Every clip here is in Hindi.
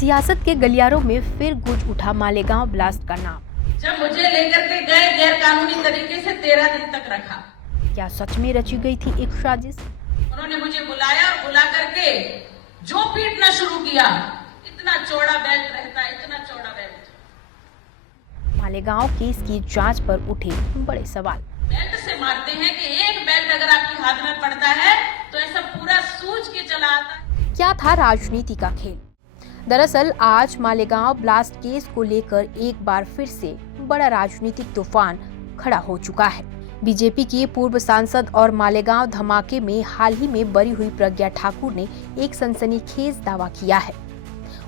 सियासत के गलियारों में फिर गूंज उठा मालेगांव ब्लास्ट का नाम। जब मुझे लेकर के गए गैर कानूनी तरीके से 13 दिन तक रखा। क्या सच में रची गई थी एक साजिश? उन्होंने मुझे बुलाया और बुला करके जो पीटना शुरू किया। इतना चौड़ा बेल्ट रहता है, इतना चौड़ा बेल्ट। मालेगांव केस की जांच पर उठे बड़े सवाल। बेल्ट से मारते हैं कि एक बेल्ट अगर आपके हाथ में पड़ता है तो ऐसा पूरा सूझ के चला आता है। क्या था राजनीति का खेल? दरअसल आज मालेगांव ब्लास्ट केस को लेकर एक बार फिर से बड़ा राजनीतिक तूफान खड़ा हो चुका है। बीजेपी की पूर्व सांसद और मालेगांव धमाके में हाल ही में बरी हुई प्रज्ञा ठाकुर ने एक सनसनीखेज दावा किया है।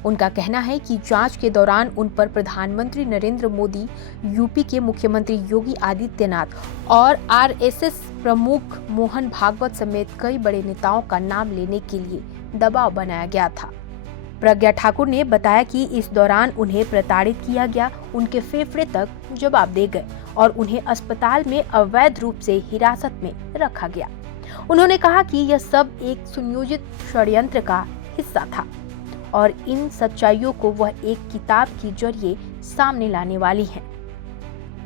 उनका कहना है कि जांच के दौरान उन पर प्रधानमंत्री नरेंद्र मोदी, यूपी के मुख्यमंत्री योगी आदित्यनाथ और आरएसएस प्रमुख मोहन भागवत समेत कई बड़े नेताओं का नाम लेने के लिए दबाव बनाया गया था। प्रज्ञा ठाकुर ने बताया कि इस दौरान उन्हें प्रताड़ित किया गया, उनके फेफड़े तक जवाब दे गए और उन्हें अस्पताल में अवैध रूप से हिरासत में रखा गया। उन्होंने कहा कि यह सब एक सुनियोजित षड्यंत्र का हिस्सा था और इन सच्चाइयों को वह एक किताब के जरिए सामने लाने वाली हैं।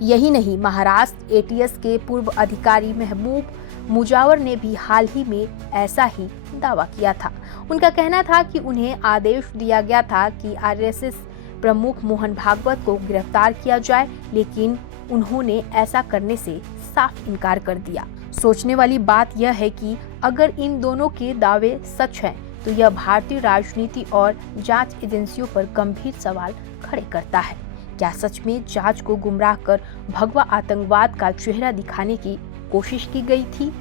यही नहीं, महाराष्ट्र एटीएस के पूर्व अधिकारी महबूब मुजावर ने भी हाल ही में ऐसा ही दावा किया था। उनका कहना था कि उन्हें आदेश दिया गया था कि आरएसएस प्रमुख मोहन भागवत को गिरफ्तार किया जाए, लेकिन उन्होंने ऐसा करने से साफ इनकार कर दिया। सोचने वाली बात यह है कि अगर इन दोनों के दावे सच हैं, तो यह भारतीय राजनीति और जांच एजेंसियों पर गंभीर सवाल खड़े करता है। क्या सच में जांच को गुमराह कर भगवा आतंकवाद का चेहरा दिखाने की कोशिश की गई थी?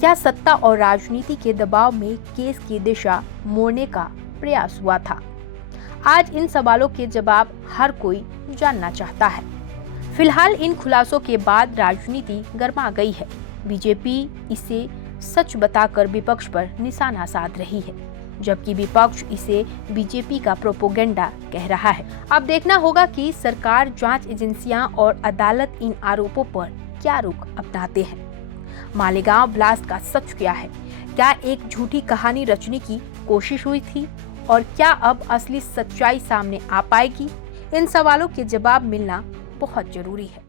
क्या सत्ता और राजनीति के दबाव में केस की दिशा मोड़ने का प्रयास हुआ था? आज इन सवालों के जवाब हर कोई जानना चाहता है। फिलहाल इन खुलासों के बाद राजनीति गर्मा गई है। बीजेपी इसे सच बताकर विपक्ष पर निशाना साध रही है, जबकि विपक्ष इसे बीजेपी का प्रोपोगेंडा कह रहा है। अब देखना होगा कि सरकार, जांच एजेंसियां और अदालत इन आरोपों पर क्या रुख अपनाते हैं। मालेगांव ब्लास्ट का सच क्या है? क्या एक झूठी कहानी रचने की कोशिश हुई थी और क्या अब असली सच्चाई सामने आ पाएगी? इन सवालों के जवाब मिलना बहुत जरूरी है।